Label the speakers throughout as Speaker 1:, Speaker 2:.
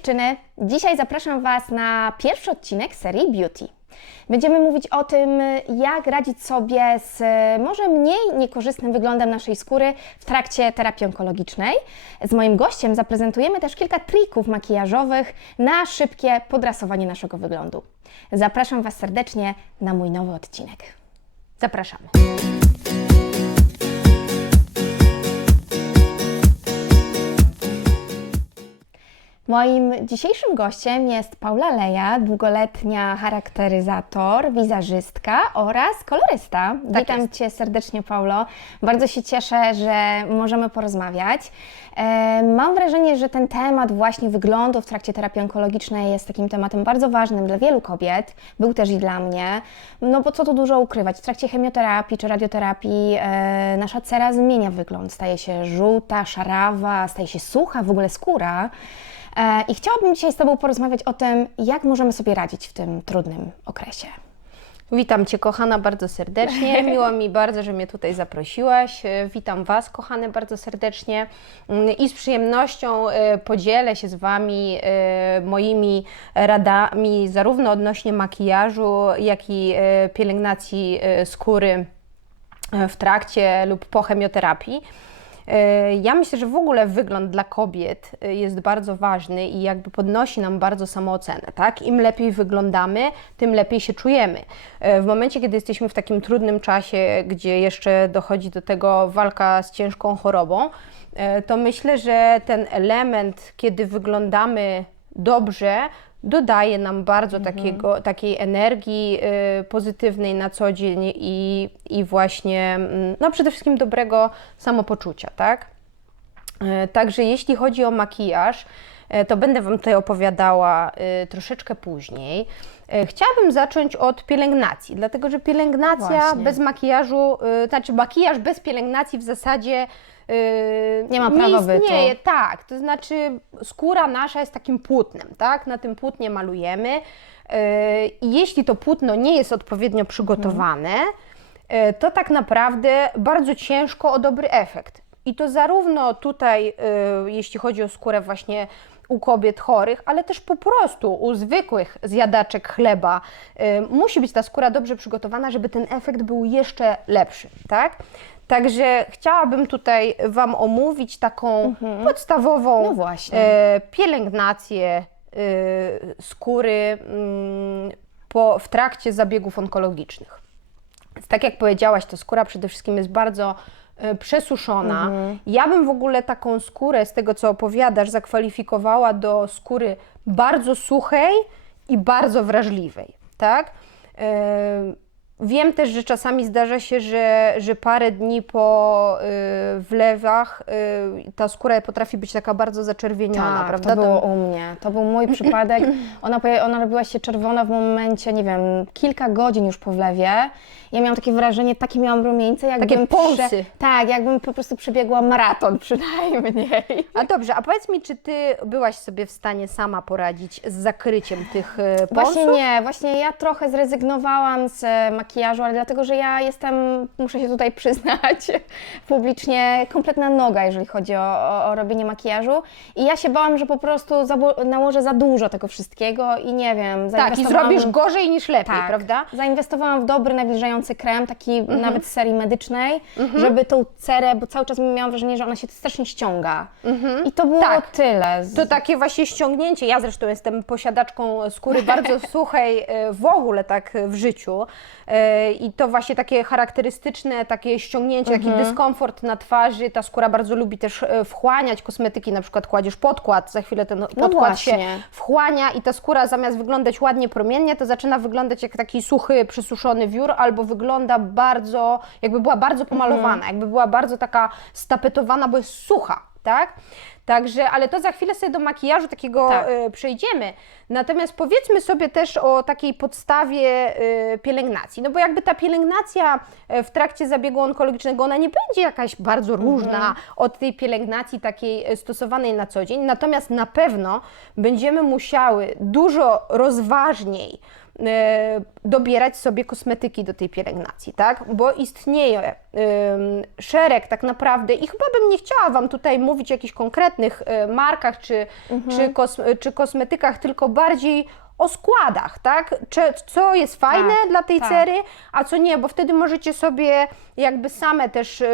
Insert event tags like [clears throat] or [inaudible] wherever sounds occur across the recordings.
Speaker 1: dziewczyny! Dzisiaj zapraszam Was na pierwszy odcinek serii Beauty. Będziemy mówić o tym, jak radzić sobie z może mniej niekorzystnym wyglądem naszej skóry w trakcie terapii onkologicznej. Z moim gościem zaprezentujemy też kilka trików makijażowych na szybkie podrasowanie naszego wyglądu. Zapraszam Was serdecznie na mój nowy odcinek.
Speaker 2: Zapraszamy.
Speaker 1: Moim dzisiejszym gościem jest Paula Leja, długoletnia charakteryzator, wizerzystka oraz kolorysta.
Speaker 2: Tak
Speaker 1: Witam
Speaker 2: jest.
Speaker 1: Cię serdecznie, Paulo. Bardzo się cieszę, że możemy porozmawiać. E, mam wrażenie, że ten temat właśnie wyglądu w trakcie terapii onkologicznej jest takim tematem bardzo ważnym dla wielu kobiet. Był też i dla mnie. No bo co tu dużo ukrywać? W trakcie chemioterapii czy radioterapii e, nasza cera zmienia wygląd. Staje się żółta, szarawa, staje się sucha, w ogóle skóra. E, I chciałabym dzisiaj z Tobą porozmawiać o tym, jak możemy sobie radzić w tym trudnym okresie.
Speaker 2: Witam Cię, kochana, bardzo serdecznie. [laughs] Miło mi bardzo, że mnie tutaj zaprosiłaś. E, Witam Was, kochane, bardzo serdecznie. Mm, I z przyjemnością e, podzielę się z Wami moimi radami, zarówno odnośnie makijażu, jak i pielęgnacji skóry w trakcie lub po chemioterapii. E, Ja myślę, że w ogóle wygląd dla kobiet e, jest bardzo ważny i jakby podnosi nam bardzo samoocenę, tak? Im lepiej wyglądamy, tym lepiej się czujemy. E, W momencie, kiedy jesteśmy w takim trudnym czasie, gdzie jeszcze dochodzi do tego walka z ciężką chorobą, to myślę, że ten element, kiedy wyglądamy dobrze, dodaje nam bardzo takiego, takiej energii y, pozytywnej na co dzień i, i właśnie, mm, no przede wszystkim dobrego samopoczucia, tak? E, Także jeśli chodzi o makijaż, e, to będę Wam tutaj opowiadała e, troszeczkę później. E, Chciałabym zacząć od pielęgnacji, dlatego że pielęgnacja
Speaker 1: Właśnie.
Speaker 2: bez makijażu, e, znaczy makijaż bez pielęgnacji w zasadzie
Speaker 1: Nie ma prawa bytu.
Speaker 2: istnieje. Tak, to znaczy skóra nasza jest takim płótnem, tak? Na tym płótnie malujemy e, i jeśli to płótno nie jest odpowiednio przygotowane, e, to tak naprawdę bardzo ciężko o dobry efekt. I to zarówno tutaj, jeśli chodzi o skórę właśnie u kobiet chorych, ale też po prostu u zwykłych zjadaczek chleba. Musi być ta skóra dobrze przygotowana, żeby ten efekt był jeszcze lepszy, tak? Także chciałabym tutaj Wam omówić taką podstawową
Speaker 1: Mhm. No właśnie.
Speaker 2: e, pielęgnację e, skóry mm, po, w trakcie zabiegów onkologicznych. Tak jak powiedziałaś, to skóra przede wszystkim jest bardzo e, przesuszona.
Speaker 1: Mhm.
Speaker 2: Ja bym w ogóle taką skórę, z tego co opowiadasz, zakwalifikowała do skóry bardzo suchej i bardzo wrażliwej, tak? E, Wiem też, że czasami zdarza się, że, że parę dni po y, wlewach y, ta skóra potrafi być taka bardzo zaczerwieniona,
Speaker 1: tak,
Speaker 2: prawda?
Speaker 1: to było u mnie. To był mój [clears throat] przypadek. Ona, ona robiła się czerwona w momencie, nie wiem, kilka godzin już po wlewie. Ja miałam takie wrażenie, takie miałam rumieńce, jakbym...
Speaker 2: Takie pąsy.
Speaker 1: tak, jakbym po prostu przebiegła maraton [laughs] przynajmniej.
Speaker 2: A dobrze, a powiedz mi, czy ty byłaś sobie w stanie sama poradzić z zakryciem tych y, pąsów?
Speaker 1: Właśnie nie, właśnie ja trochę zrezygnowałam z e, makijażu, ale dlatego, że ja jestem, muszę się tutaj [laughs] przyznać publicznie, kompletna noga, jeżeli chodzi o, o, o robienie makijażu. I ja się bałam, że po prostu zabu- nałożę za dużo tego wszystkiego i nie wiem,
Speaker 2: Tak, i zrobisz gorzej niż lepiej,
Speaker 1: tak,
Speaker 2: prawda?
Speaker 1: Zainwestowałam w dobry, nawilżający krem, taki
Speaker 2: Mhm.
Speaker 1: nawet z serii medycznej, żeby tą cerę, bo cały czas miałam wrażenie, że ona się strasznie ściąga. I to było
Speaker 2: Tak.
Speaker 1: tyle. Z...
Speaker 2: To takie właśnie ściągnięcie. Ja zresztą jestem posiadaczką skóry bardzo [laughs] suchej e, w ogóle tak w życiu. I to właśnie takie charakterystyczne, takie ściągnięcie, taki dyskomfort na twarzy. Ta skóra bardzo lubi też e, wchłaniać kosmetyki, na przykład kładziesz podkład, za chwilę ten podkład się
Speaker 1: właśnie.
Speaker 2: wchłania i ta skóra zamiast wyglądać ładnie promiennie, to zaczyna wyglądać jak taki suchy, przysuszony wiór, albo wygląda bardzo, jakby była bardzo pomalowana, jakby była bardzo taka stapetowana, bo jest sucha, tak? Także, ale to za chwilę sobie do makijażu takiego
Speaker 1: Tak.
Speaker 2: e, przejdziemy. Natomiast powiedzmy sobie też o takiej podstawie e, pielęgnacji. No bo jakby ta pielęgnacja e, w trakcie zabiegu onkologicznego, ona nie będzie jakaś bardzo różna od tej pielęgnacji takiej stosowanej na co dzień. Natomiast na pewno będziemy musiały dużo rozważniej dobierać sobie kosmetyki do tej pielęgnacji, tak? Bo istnieje em, szereg tak naprawdę i chyba bym nie chciała Wam tutaj mówić o jakichś konkretnych e, markach czy, czy, kos, czy kosmetykach, tylko bardziej o składach, tak? Czy, co jest fajne
Speaker 1: Tak,
Speaker 2: dla tej
Speaker 1: tak.
Speaker 2: cery, a co nie, bo wtedy możecie sobie jakby same też e,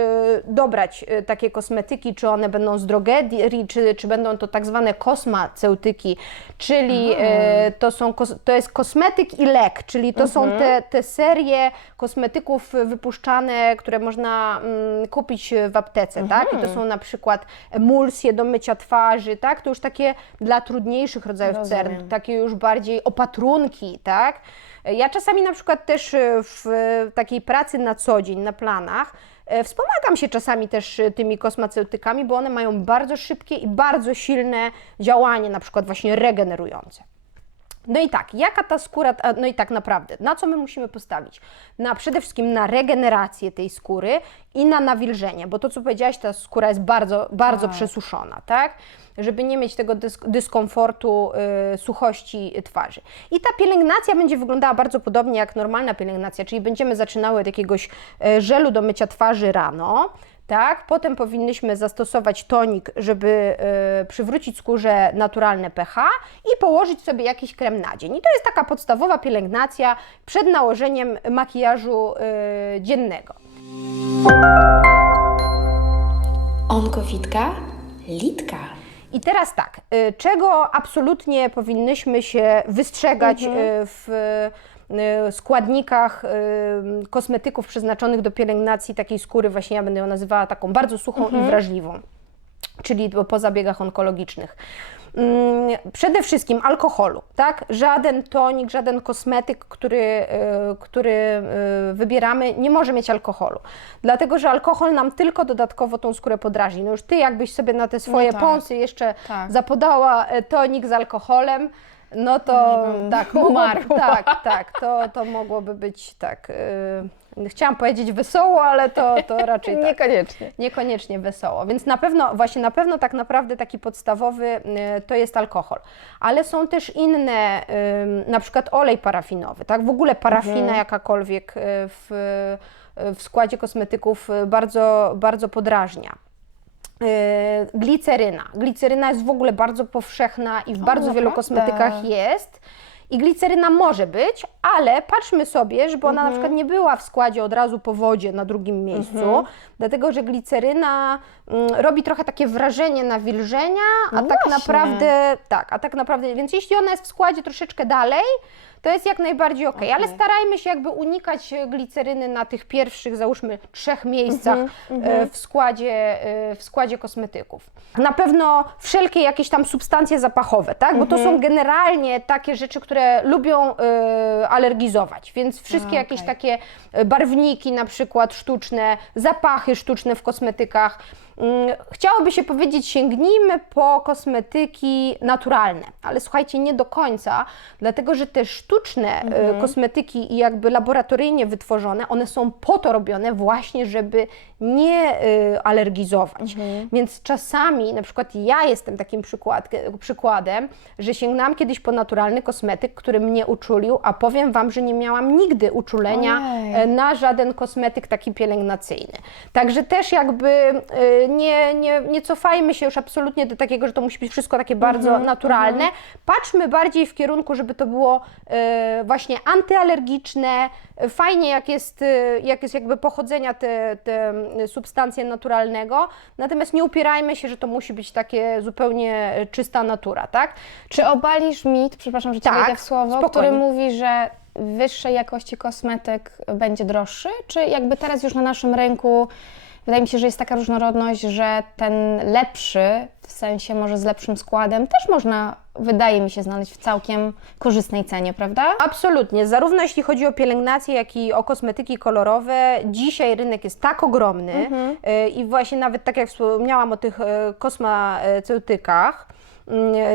Speaker 2: dobrać e, takie kosmetyki, czy one będą z drogerii, czy, czy będą to tak zwane kosmaceutyki, czyli e, to, są, to jest kosmetyk i lek, czyli to są te, te serie kosmetyków wypuszczane, które można mm, kupić w aptece, tak? I to są na przykład emulsje do mycia twarzy, tak? To już takie dla trudniejszych rodzajów cer,
Speaker 1: Rozumiem.
Speaker 2: takie już bardziej opatrunki, tak? Ja czasami na przykład też e, w takiej pracy na co dzień, na planach, e, wspomagam się czasami też e, tymi kosmaceutykami, bo one mają bardzo szybkie i bardzo silne działanie, na przykład właśnie regenerujące. No i tak, jaka ta skóra, no i tak naprawdę, na co my musimy postawić? Na przede wszystkim na regenerację tej skóry i na nawilżenie, bo to co powiedziałaś, ta skóra jest bardzo, bardzo przesuszona, tak? Żeby nie mieć tego dysk dyskomfortu, y, suchości twarzy. I ta pielęgnacja będzie wyglądała bardzo podobnie jak normalna pielęgnacja, czyli będziemy zaczynały od jakiegoś e, żelu do mycia twarzy rano, tak? Potem powinnyśmy zastosować tonik, żeby e, przywrócić skórze naturalne pH i położyć sobie jakiś krem na dzień. I to jest taka podstawowa pielęgnacja przed nałożeniem makijażu e, dziennego.
Speaker 3: Onkowitka, litka.
Speaker 2: I teraz tak, y, czego absolutnie powinnyśmy się wystrzegać y, w składnikach y, kosmetyków przeznaczonych do pielęgnacji takiej skóry, właśnie ja będę ją nazywała taką bardzo suchą i wrażliwą, czyli po- zabiegach onkologicznych. Mm, Przede wszystkim alkoholu, tak? Żaden tonik, żaden kosmetyk, który, y, który y, wybieramy, nie może mieć alkoholu. Dlatego, że alkohol nam tylko dodatkowo tą skórę podrażni. No już ty jakbyś sobie na te swoje
Speaker 1: tak.
Speaker 2: pąsy jeszcze
Speaker 1: Tak.
Speaker 2: zapodała e, tonik z alkoholem, no to tak, [laughs]
Speaker 1: umarła.
Speaker 2: tak, tak, to, to mogłoby być tak. y, chciałam powiedzieć wesoło, ale to, to raczej tak.
Speaker 1: Niekoniecznie.
Speaker 2: Niekoniecznie wesoło, więc na pewno, właśnie na pewno tak naprawdę taki podstawowy y, to jest alkohol. Ale są też inne, y, na przykład olej parafinowy, tak? W ogóle parafina jakakolwiek y, w, y, w składzie kosmetyków y, bardzo, bardzo podrażnia. Yy, gliceryna. Gliceryna jest w ogóle bardzo powszechna i w bardzo wielu
Speaker 1: naprawdę?
Speaker 2: kosmetykach jest. I gliceryna może być, ale patrzmy sobie, żeby ona na przykład nie była w składzie od razu po wodzie na drugim miejscu, dlatego że gliceryna mm, robi trochę takie wrażenie nawilżenia, a
Speaker 1: No
Speaker 2: tak
Speaker 1: właśnie.
Speaker 2: naprawdę tak, a tak naprawdę, więc jeśli ona jest w składzie troszeczkę dalej, to jest jak najbardziej ok, ale starajmy się jakby unikać e, gliceryny na tych pierwszych, załóżmy, trzech miejscach e, w, składzie, e, w składzie kosmetyków. Na pewno wszelkie jakieś tam substancje zapachowe, tak? Bo to są generalnie takie rzeczy, które lubią alergizować, więc wszystkie
Speaker 1: A,
Speaker 2: jakieś
Speaker 1: okej.
Speaker 2: takie barwniki na przykład sztuczne, zapachy sztuczne w kosmetykach. Mm, Chciałoby się powiedzieć, sięgnijmy po kosmetyki naturalne, ale słuchajcie, nie do końca, dlatego że te sztuczne e, kosmetyki i jakby laboratoryjnie wytworzone, one są po to robione właśnie, żeby nie e, alergizować. Więc czasami, na przykład ja jestem takim przykład, przykładem, że sięgnęłam kiedyś po naturalny kosmetyk, który mnie uczulił, a powiem Wam, że nie miałam nigdy uczulenia
Speaker 1: Ojej.
Speaker 2: e, na żaden kosmetyk taki pielęgnacyjny. Także też jakby nie, nie, nie cofajmy się już absolutnie do takiego, że to musi być wszystko takie bardzo naturalne. Patrzmy bardziej w kierunku, żeby to było właśnie antyalergiczne. E, Fajnie, jak jest, e, jak jest jakby pochodzenia te, te substancje naturalnego, natomiast nie upierajmy się, że to musi być takie zupełnie e, czysta natura, tak?
Speaker 1: Czy obalisz mit, przepraszam, że Ci
Speaker 2: Tak,
Speaker 1: wejdę w słowo,
Speaker 2: spokojnie.
Speaker 1: który mówi, że wyższej jakości kosmetyk będzie droższy? Czy jakby teraz już na naszym rynku wydaje mi się, że jest taka różnorodność, że ten lepszy, w sensie może z lepszym składem, też można, wydaje mi się, znaleźć w całkiem korzystnej cenie, prawda?
Speaker 2: Absolutnie. Zarówno jeśli chodzi o pielęgnację, jak i o kosmetyki kolorowe, dzisiaj rynek jest tak ogromny y, i właśnie nawet tak jak wspomniałam o tych y, kosmaceutykach,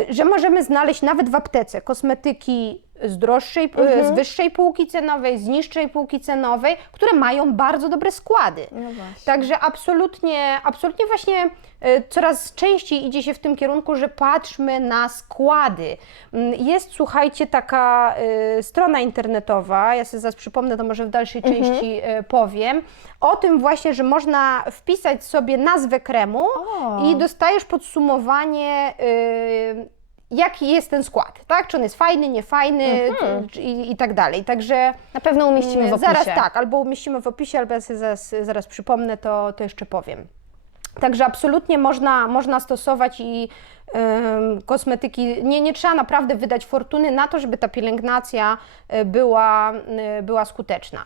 Speaker 2: y, że możemy znaleźć nawet w aptece kosmetyki z droższej,
Speaker 1: Mhm.
Speaker 2: z wyższej półki cenowej, z niższej półki cenowej, które mają bardzo dobre składy.
Speaker 1: No.
Speaker 2: Także absolutnie, absolutnie właśnie e, coraz częściej idzie się w tym kierunku, że patrzmy na składy. Mm, Jest, słuchajcie, taka e, strona internetowa, ja sobie zaraz przypomnę, to może w dalszej
Speaker 1: Mhm.
Speaker 2: części e, powiem, o tym właśnie, że można wpisać sobie nazwę kremu
Speaker 1: O.
Speaker 2: i dostajesz podsumowanie jaki jest ten skład, tak? Czy on jest fajny, niefajny
Speaker 1: Mhm.
Speaker 2: czy- i, i tak dalej. Także
Speaker 1: Na pewno umieścimy w opisie.
Speaker 2: Zaraz tak, albo umieścimy w opisie, albo ja sobie zaraz, zaraz przypomnę, to, to jeszcze powiem. Także absolutnie można, można stosować i em, kosmetyki, nie, nie trzeba naprawdę wydać fortuny na to, żeby ta pielęgnacja e, była, e, była skuteczna.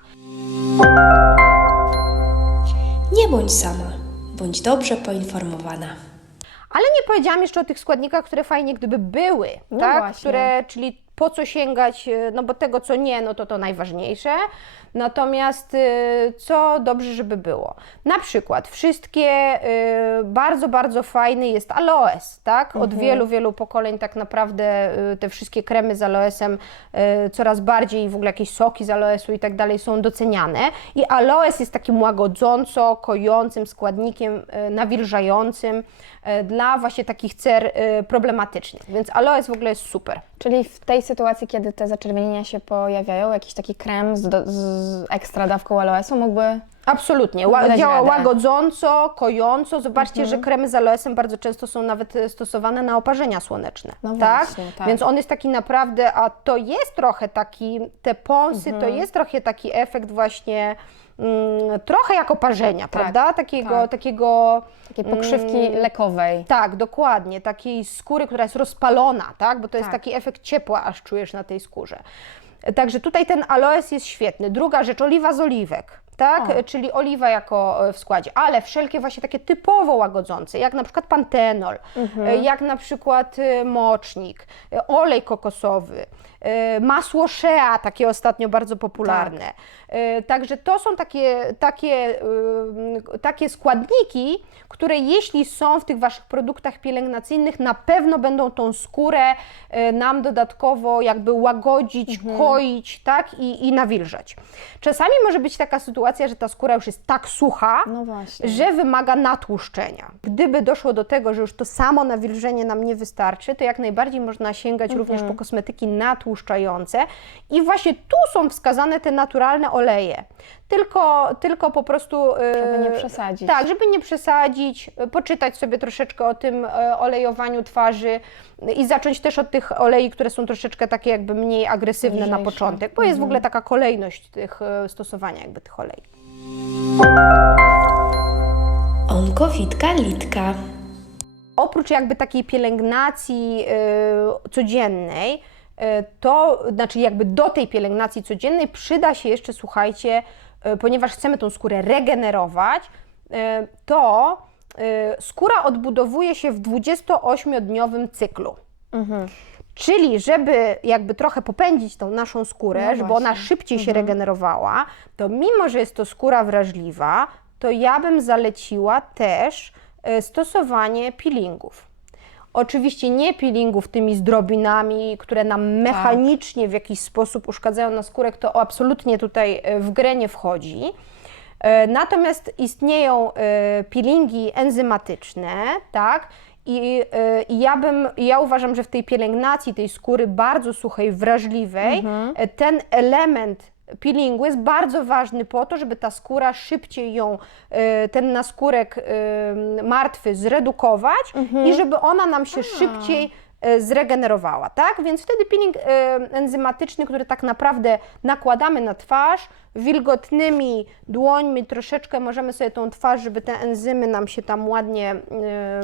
Speaker 3: Nie bądź sama, bądź dobrze poinformowana.
Speaker 2: Ale nie powiedziałam jeszcze o tych składnikach, które fajnie gdyby były,
Speaker 1: No
Speaker 2: tak?
Speaker 1: właśnie.
Speaker 2: Które, czyli po co sięgać, e, no bo tego co nie, no to to najważniejsze. Natomiast e, co dobrze, żeby było. Na przykład wszystkie, e, bardzo, bardzo fajny jest aloes, tak? Od wielu, wielu pokoleń tak naprawdę te wszystkie kremy z aloesem coraz bardziej, w ogóle jakieś soki z aloesu i tak dalej są doceniane. I aloes jest takim łagodząco, kojącym składnikiem, nawilżającym dla właśnie takich cer problematycznych. Więc aloes w ogóle jest super.
Speaker 1: Czyli w tej sytuacji, kiedy te zaczerwienienia się pojawiają, jakiś taki krem z, do, z ekstra dawką aloesu mógłby...
Speaker 2: Absolutnie. Ła-
Speaker 1: Dać
Speaker 2: działa
Speaker 1: radę.
Speaker 2: łagodząco, kojąco. Zobaczcie, że kremy z aloesem bardzo często są nawet e, stosowane na oparzenia słoneczne.
Speaker 1: No
Speaker 2: tak?
Speaker 1: właśnie, tak.
Speaker 2: Więc on jest taki naprawdę, a to jest trochę taki, te pąsy, to jest trochę taki efekt właśnie mm, trochę jak oparzenia, prawda? Takiego,
Speaker 1: tak.
Speaker 2: takiego
Speaker 1: Takiej pokrzywki lekowej.
Speaker 2: tak, dokładnie, takiej skóry, która jest rozpalona, tak? Bo to jest
Speaker 1: Tak.
Speaker 2: taki efekt ciepła, aż czujesz na tej skórze. Także tutaj ten aloes jest świetny. Druga rzecz, oliwa z oliwek. Tak,
Speaker 1: O.
Speaker 2: czyli oliwa jako e, w składzie, ale wszelkie właśnie takie typowo łagodzące, jak na przykład pantenol, e, jak na przykład e, mocznik, olej kokosowy, masło shea, takie ostatnio bardzo popularne. E, Także to są takie, takie, takie składniki, które jeśli są w tych Waszych produktach pielęgnacyjnych, na pewno będą tą skórę nam dodatkowo jakby łagodzić, koić, tak, i, i nawilżać. Czasami może być taka sytuacja, że ta skóra już jest tak sucha,
Speaker 1: No
Speaker 2: że wymaga natłuszczenia. Gdyby doszło do tego, że już to samo nawilżenie nam nie wystarczy, to jak najbardziej można sięgać
Speaker 1: Mhm.
Speaker 2: również po kosmetyki natłuszczające i właśnie tu są wskazane te naturalne oleje. Tylko, tylko po prostu... e,
Speaker 1: Żeby nie przesadzić.
Speaker 2: Tak, żeby nie przesadzić, e, poczytać sobie troszeczkę o tym e, olejowaniu twarzy i zacząć też od tych olei, które są troszeczkę takie jakby mniej agresywne na
Speaker 1: Lżejsze.
Speaker 2: początek, bo jest w
Speaker 1: Mhm.
Speaker 2: ogóle taka kolejność tych stosowania jakby tych olei.
Speaker 3: Onkowitka Litka.
Speaker 2: oprócz jakby takiej pielęgnacji y, codziennej, to znaczy jakby do tej pielęgnacji codziennej przyda się jeszcze, słuchajcie, ponieważ chcemy tą skórę regenerować, y, to y, skóra odbudowuje się w 28-dniowym cyklu. Czyli, żeby jakby trochę popędzić tą naszą skórę,
Speaker 1: No
Speaker 2: żeby ona szybciej się regenerowała, to mimo, że jest to skóra wrażliwa, to ja bym zaleciła też e, stosowanie peelingów. Oczywiście nie peelingów tymi z drobinami, które nam mechanicznie w jakiś sposób uszkadzają na skórę, to absolutnie tutaj e, w grę nie wchodzi. E, Natomiast istnieją e, peelingi enzymatyczne, tak? I, I ja bym, ja uważam, że w tej pielęgnacji tej skóry bardzo suchej, wrażliwej, e, ten element peelingu jest bardzo ważny po to, żeby ta skóra szybciej ją, e, ten naskórek e, martwy zredukować i żeby ona nam się szybciej zregenerowała, tak? Więc wtedy peeling e, enzymatyczny, który tak naprawdę nakładamy na twarz, wilgotnymi dłońmi troszeczkę możemy sobie tą twarz, żeby te enzymy nam się tam ładnie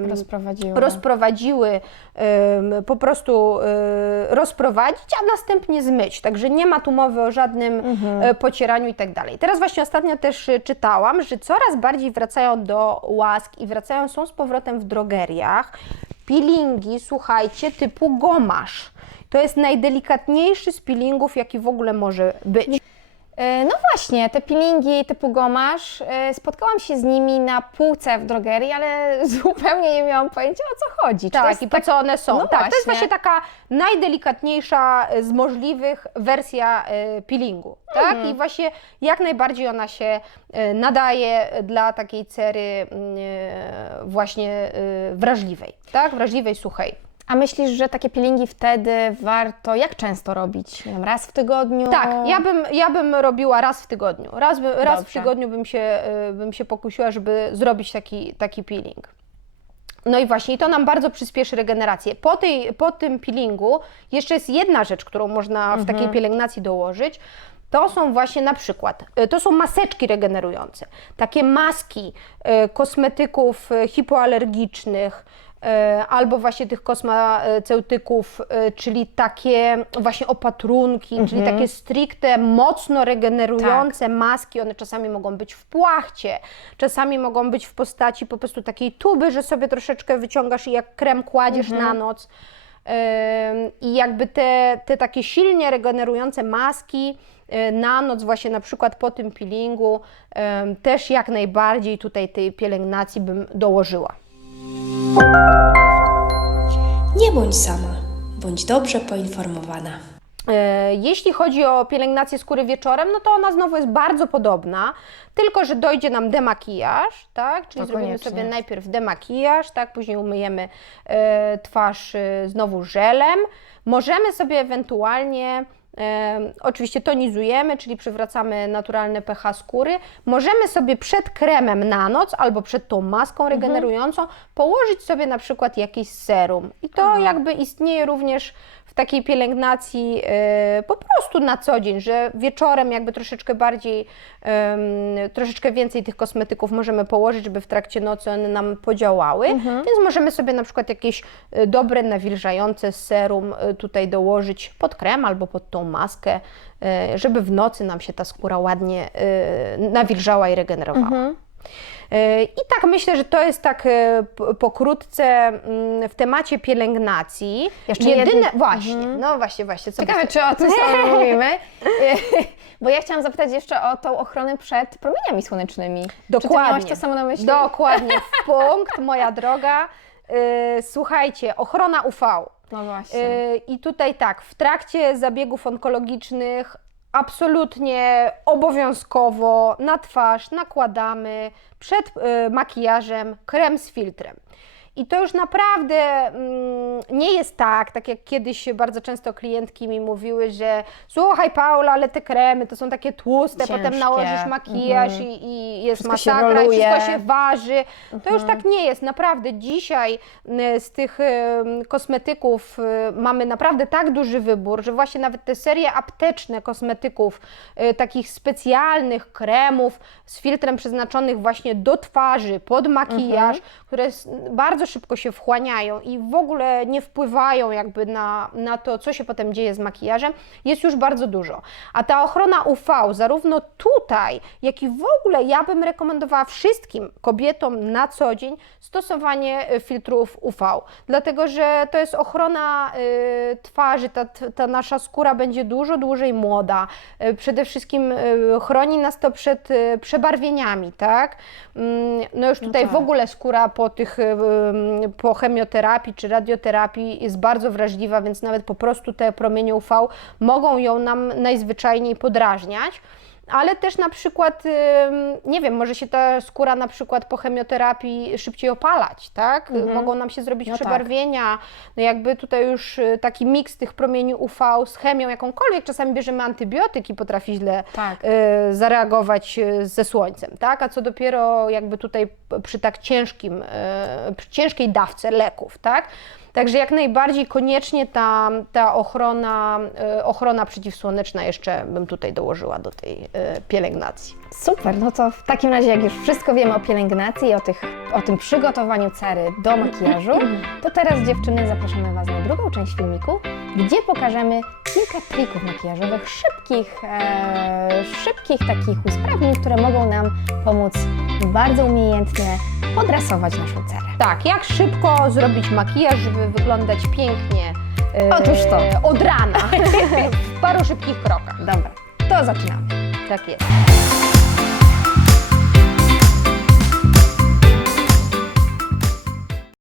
Speaker 1: Rozprowadziły.
Speaker 2: rozprowadziły, po prostu e, rozprowadzić, a następnie zmyć. Także nie ma tu mowy o żadnym e, pocieraniu i tak dalej. Teraz właśnie ostatnio też e, czytałam, że coraz bardziej wracają do łask i wracają, są z powrotem w drogeriach peelingi, słuchajcie, typu gomasz. To jest najdelikatniejszy z peelingów, jaki w ogóle może być.
Speaker 1: E, No właśnie, te peelingi typu gomasz, e, spotkałam się z nimi na półce w drogerii, ale [laughs] zupełnie nie miałam pojęcia o co chodzi.
Speaker 2: Tak, i po co one są.
Speaker 1: No
Speaker 2: tak, to jest
Speaker 1: właśnie.
Speaker 2: właśnie taka najdelikatniejsza e, z możliwych wersja peelingu. Tak?
Speaker 1: Mhm.
Speaker 2: I właśnie jak najbardziej ona się nadaje dla takiej cery mm, właśnie wrażliwej. Tak? Wrażliwej, suchej.
Speaker 1: A myślisz, że takie peelingi wtedy warto jak często robić? Nie wiem, raz w tygodniu?
Speaker 2: Tak, ja bym, ja bym robiła raz w tygodniu. Raz, by, raz w tygodniu bym się, y, bym się pokusiła, żeby zrobić taki, taki peeling. No i właśnie, to nam bardzo przyspieszy regenerację. Po, tej, po tym peelingu jeszcze jest jedna rzecz, którą można w takiej pielęgnacji dołożyć. To są właśnie na przykład, y, to są maseczki regenerujące. Takie maski y, kosmetyków hipoalergicznych, albo właśnie tych kosmaceutyków, e, czyli takie właśnie opatrunki, czyli takie stricte mocno regenerujące maski. One czasami mogą być w płachcie, czasami mogą być w postaci po prostu takiej tuby, że sobie troszeczkę wyciągasz i jak krem kładziesz na noc. I jakby te, te takie silnie regenerujące maski y, na noc, właśnie na przykład po tym peelingu, też jak najbardziej tutaj tej pielęgnacji bym dołożyła.
Speaker 3: Nie bądź sama, bądź dobrze poinformowana.
Speaker 2: E, Jeśli chodzi o pielęgnację skóry wieczorem, no to ona znowu jest bardzo podobna, tylko że dojdzie nam demakijaż, tak? Czyli
Speaker 1: To
Speaker 2: zrobimy
Speaker 1: koniecznie.
Speaker 2: sobie najpierw demakijaż, tak? Później umyjemy e, twarz e, znowu żelem. Możemy sobie ewentualnie oczywiście tonizujemy, czyli przywracamy naturalne pH skóry. Możemy sobie przed kremem na noc albo przed tą maską regenerującą położyć sobie na przykład jakieś serum. I to jakby istnieje również takiej pielęgnacji e, po prostu na co dzień, że wieczorem jakby troszeczkę bardziej, troszeczkę więcej tych kosmetyków możemy położyć, żeby w trakcie nocy one nam podziałały. Więc możemy sobie na przykład jakieś e, dobre, nawilżające serum e, tutaj dołożyć pod krem albo pod tą maskę, żeby w nocy nam się ta skóra ładnie nawilżała i regenerowała. E, I tak myślę, że to jest tak e, pokrótce mm, w temacie pielęgnacji.
Speaker 1: Jeszcze
Speaker 2: Jedyne,
Speaker 1: jedno-
Speaker 2: właśnie, no właśnie, właśnie. Co
Speaker 1: Ciekawe, czy o tym [laughs] samym mówimy. Bo ja chciałam zapytać jeszcze o tą ochronę przed promieniami słonecznymi. Czy
Speaker 2: Dokładnie.
Speaker 1: miałaś to samo na myśli?
Speaker 2: Dokładnie, [laughs] w punkt, moja droga. E, Słuchajcie, ochrona UV.
Speaker 1: No właśnie.
Speaker 2: I tutaj tak, w trakcie zabiegów onkologicznych absolutnie obowiązkowo na twarz nakładamy przed y, makijażem krem z filtrem. I to już naprawdę mm, nie jest tak, tak jak kiedyś bardzo często klientki mi mówiły, że słuchaj Paula, ale te kremy to są takie tłuste, potem
Speaker 1: Ciężkie.
Speaker 2: nałożysz makijaż i, i jest
Speaker 1: Wszystko się
Speaker 2: masakra, i
Speaker 1: roluje.
Speaker 2: wszystko się waży. To już tak nie jest, naprawdę. Dzisiaj z tych kosmetyków y, mamy naprawdę tak duży wybór, że właśnie nawet te serie apteczne kosmetyków, y, takich specjalnych kremów z filtrem przeznaczonych właśnie do twarzy, pod makijaż, które s- bardzo szybko się wchłaniają i w ogóle nie wpływają jakby na, na to, co się potem dzieje z makijażem, jest już bardzo dużo. A ta ochrona UV, zarówno tutaj, jak i w ogóle ja bym rekomendowała wszystkim kobietom na co dzień stosowanie y, filtrów UV, dlatego że to jest ochrona y, twarzy, ta, ta nasza skóra będzie dużo dłużej młoda. Y, przede wszystkim y, chroni nas to przed y, przebarwieniami, tak? Mm, No już tutaj w ogóle skóra po tych, y, y, po chemioterapii czy radioterapii jest bardzo wrażliwa, więc nawet po prostu te promienie UV mogą ją nam najzwyczajniej podrażniać. Ale też na przykład, nie wiem, może się ta skóra na przykład po chemioterapii szybciej opalać, tak? Mogą nam się zrobić
Speaker 1: No tak.
Speaker 2: przebarwienia. No jakby tutaj już y, taki miks tych promieni UV z chemią jakąkolwiek, czasami bierzemy antybiotyki, potrafi źle
Speaker 1: Tak.
Speaker 2: y, zareagować y, ze słońcem, tak? A co dopiero jakby tutaj przy tak ciężkim, przy ciężkiej dawce leków, tak? Także jak najbardziej koniecznie ta, ta ochrona, y, ochrona przeciwsłoneczna jeszcze bym tutaj dołożyła do tej y, pielęgnacji.
Speaker 1: Super, no to w takim razie, jak już wszystko wiemy o pielęgnacji i o, tych, o tym przygotowaniu cery do makijażu, to teraz dziewczyny zapraszamy Was na drugą część filmiku, gdzie pokażemy kilka trików makijażowych, szybkich, e, szybkich takich usprawnień, które mogą nam pomóc bardzo umiejętnie podrasować naszą cerę.
Speaker 2: Tak, jak szybko zrobić makijaż, żeby wyglądać pięknie y,
Speaker 1: Otóż to.
Speaker 2: od rana [laughs] w paru szybkich krokach.
Speaker 1: Dobra, to zaczynamy.
Speaker 2: Tak jest.